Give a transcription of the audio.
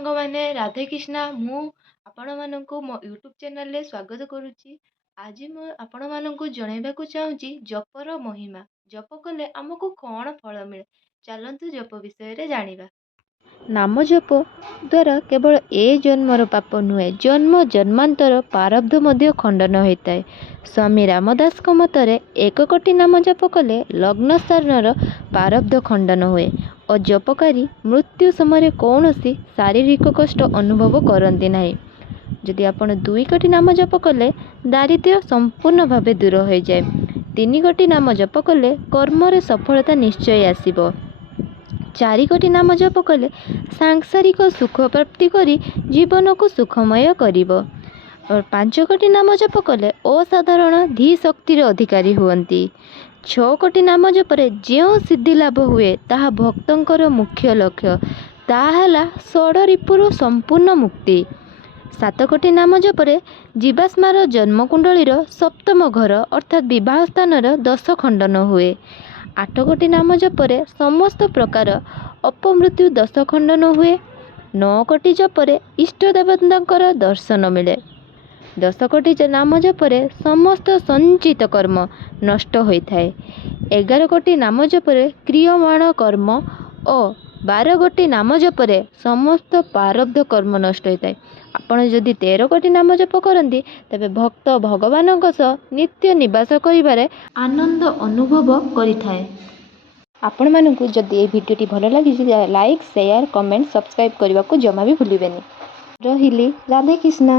ସାଙ୍ଗମାନେ ରାଧେ କ୍ରିଷ୍ଣା ମୁଁ ଆପଣମାନଙ୍କୁ ମୋ ୟୁଟ୍ୟୁବ୍ ଚ୍ୟାନେଲରେ ସ୍ୱାଗତ କରୁଛି। ଆଜି ମୁଁ ଆପଣମାନଙ୍କୁ ଜଣାଇବାକୁ ଚାହୁଁଛି ଜପର ମହିମା। ଜପ କଲେ ଆମକୁ କ'ଣ ଫଳ ମିଳେ? ଚାଲନ୍ତୁ ଜପ ବିଷୟରେ ଜାଣିବା। ନାମ ଜପ ଦ୍ୱାରା କେବଳ ଏ ଜନ୍ମର ପାପ ନୁହେଁ, ଜନ୍ମ ଜନ୍ମାନ୍ତର ପ୍ରାରବ୍ଧ ମଧ୍ୟ ଖଣ୍ଡନ ହୋଇଥାଏ। ସ୍ୱାମୀ ରାମଦାସଙ୍କ ମତରେ 1 କୋଟି ନାମ ଜପ କଲେ ଲଗ୍ନ ସ୍ଥାନର ପ୍ରାରବ୍ଧ ଖଣ୍ଡନ ହୁଏ ଓ ଜପକାରୀ ମୃତ୍ୟୁ ସମୟରେ କୌଣସି ଶାରୀରିକ କଷ୍ଟ ଅନୁଭବ କରନ୍ତି ନାହିଁ। ଯଦି ଆପଣ 2 କୋଟି ନାମ ଜପ କଲେ ଦାରିଦ୍ର୍ୟ ସମ୍ପୂର୍ଣ୍ଣ ଭାବେ ଦୂର ହୋଇଯାଏ। 3 କୋଟି ନାମ ଜପ କଲେ କର୍ମରେ ସଫଳତା ନିଶ୍ଚୟ ଆସିବ। 4 କୋଟି ନାମ ଜପ କଲେ ସାଂସାରିକ ସୁଖ ପ୍ରାପ୍ତି କରି ଜୀବନକୁ ସୁଖମୟ କରିବ। 5 କୋଟି ନାମ ଜପ କଲେ ଅସାଧାରଣ ଧୀ ଶକ୍ତିର ଅଧିକାରୀ ହୁଅନ୍ତି। 6 କୋଟି ନାମ ଜପରେ ଯେଉଁ ସିଦ୍ଧି ଲାଭ ହୁଏ ତାହା ଭକ୍ତଙ୍କର ମୁଖ୍ୟ ଲକ୍ଷ୍ୟ, ତାହା ହେଲା ଷଡ଼ରିପୁରୁ ସମ୍ପୂର୍ଣ୍ଣ ମୁକ୍ତି। 7 କୋଟି ନାମ ଜପରେ ଜୀବାତ୍ମାର ଜନ୍ମକୁଣ୍ଡଳୀର ସପ୍ତମ ଘର ଅର୍ଥାତ୍ ବିବାହ ସ୍ଥାନର ଦୋଷ ଖଣ୍ଡନ ହୁଏ। 8 କୋଟି ନାମ ଜପରେ ସମସ୍ତ ପ୍ରକାର ଅପମୃତ୍ୟୁ ଦୋଷ ଖଣ୍ଡନ ହୁଏ। 9 କୋଟି ଜପରେ ଇଷ୍ଟ ଦେବତାଙ୍କର ଦର୍ଶନ ମିଳେ। 10 କୋଟି ନାମ ଜପରେ ସମସ୍ତ ସଞ୍ଚିତ କର୍ମ ନଷ୍ଟ ହୋଇଥାଏ। 11 କୋଟି ନାମ ଜପରେ କ୍ରିୟମାଣ କର୍ମ ଓ 12 କୋଟି ନାମ ଜପରେ ସମସ୍ତ ପ୍ରାରବ୍ଧ କର୍ମ ନଷ୍ଟ ହୋଇଥାଏ। ଆପଣ ଯଦି 13 କୋଟି ନାମ ଜପ କରନ୍ତି ତେବେ ଭକ୍ତ ଭଗବାନଙ୍କ ସହ ନିତ୍ୟ ନିବାସ କରିବାରେ ଆନନ୍ଦ ଅନୁଭବ କରିଥାଏ। ଆପଣମାନଙ୍କୁ ଯଦି ଏହି ଭିଡ଼ିଓଟି ଭଲ ଲାଗିଛି ଲାଇକ୍, ସେୟାର, କମେଣ୍ଟ, ସବସ୍କ୍ରାଇବ୍ କରିବାକୁ ଜମା ବି ଭୁଲିବେନି। ରହିଲି। ରାଧେ କ୍ରିଷ୍ଣା।